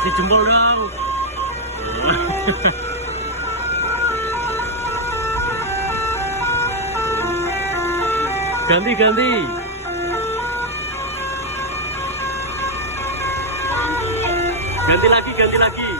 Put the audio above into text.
Kasih jempol dong. Ganti, ganti. Ganti lagi, ganti lagi.